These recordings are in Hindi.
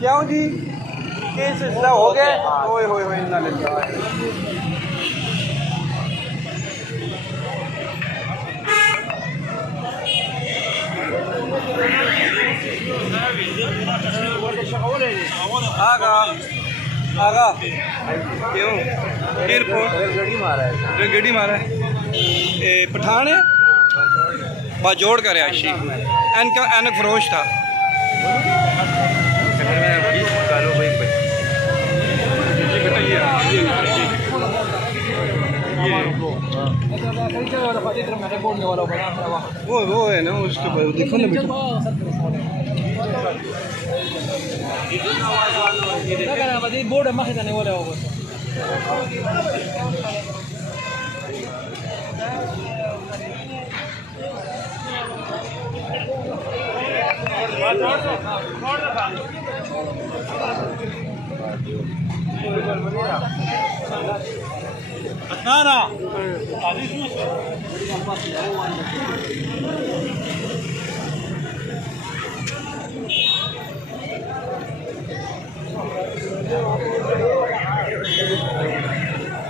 क्या जी केस सिलसिला हो गया। ओए होए होए ना लेता है। आगा आगा क्यों एयरपोर्ट गड्डी मारा है पठान है बाजोड़ का रिहायशी इनका एनक फरोश था। वो है ना उसके बाद देखो ना बोर्ड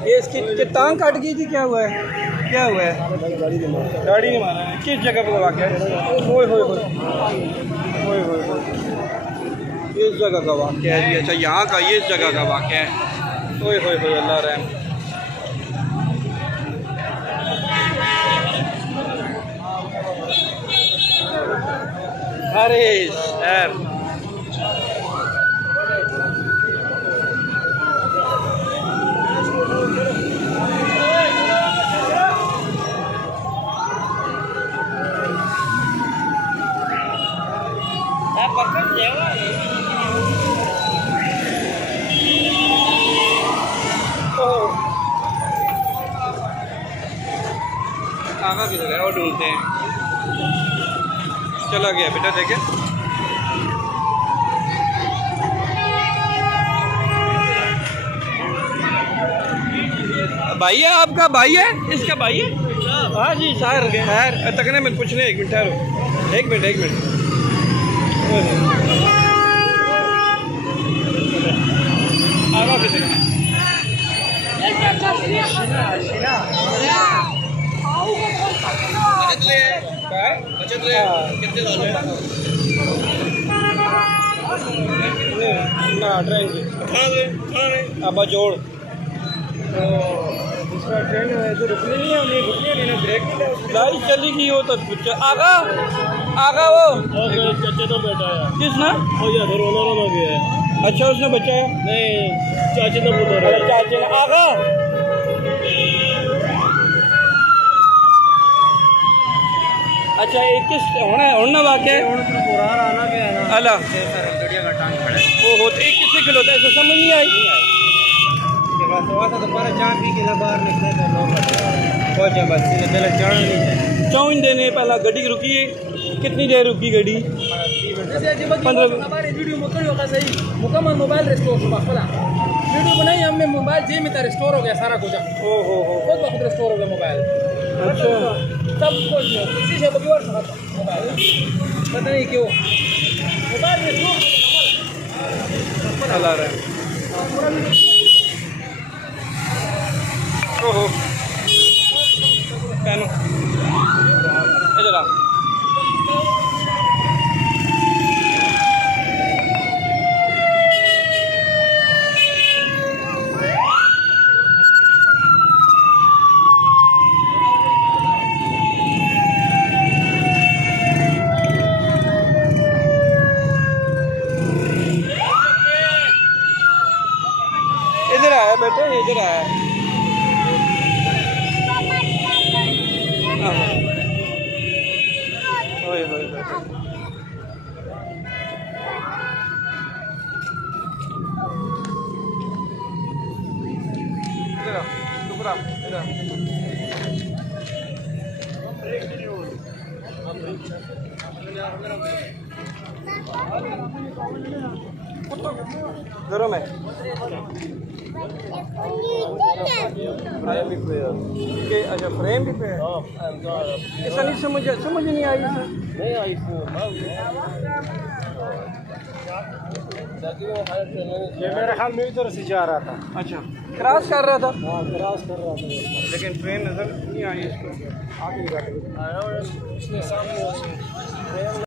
ये इसकी टांग काट गई थी। क्या हुआ है गाड़ी नहीं मारा है। किस जगह पर वाक़या है? ओए होए होए इस जगह का वाक़या है जी। अच्छा यहाँ का ये इस जगह का वाक़या है। ओए होए होए अल्लाह रहम। अरे सर आगा किधर है और ढूंढते हैं। चला गया बेटा देखे। भाई है आपका भाई है इसका भाई है। हाँ जी सर खैर तकने में पूछने एक मिनट ठहरो एक मिनट आगा किधर है? अब जोड़ दूसरा ट्रेन ऐसे रुकने नहीं है ब्रेक गाड़ी चली गई हो तो आगा वो चाचे तो बैठा है। किसने रोना गया है। अच्छा उसने बचाया नहीं चाचे ने चाचे ने आगा अच्छा एक किस होना वाक़या अल्लाह वो एक किससे खिलौता है समझ नहीं आई। चौन देने पहला गड्डी रुकी है। कितनी देर रुकी गड्डी? 15 मुकम्मल मोबाइल रेस्टोर वीडियो बनाई हमने। मोबाइल जी में रेस्टोर हो गया सारा कुछ। बहुत वक्त रेस्टोर हो गया मोबाइल। अच्छा सब कुछ किसी से मोबाइल पता नहीं क्यों मोबाइल रेस्टोर चला रहा है। ओहो पहनो इधर आ। इधर आया बेटा इधर आया। इधर जरा मैं अच्छा फ्रेम भी पे ऐसा नहीं समझ नहीं आई सर नहीं आई ये मेरे ख्याल में इधर से जा रहा था। अच्छा क्रॉस कर रहा था क्रॉस कर रहा था लेकिन ट्रेन नजर नहीं आई इसको आगे इसने सामने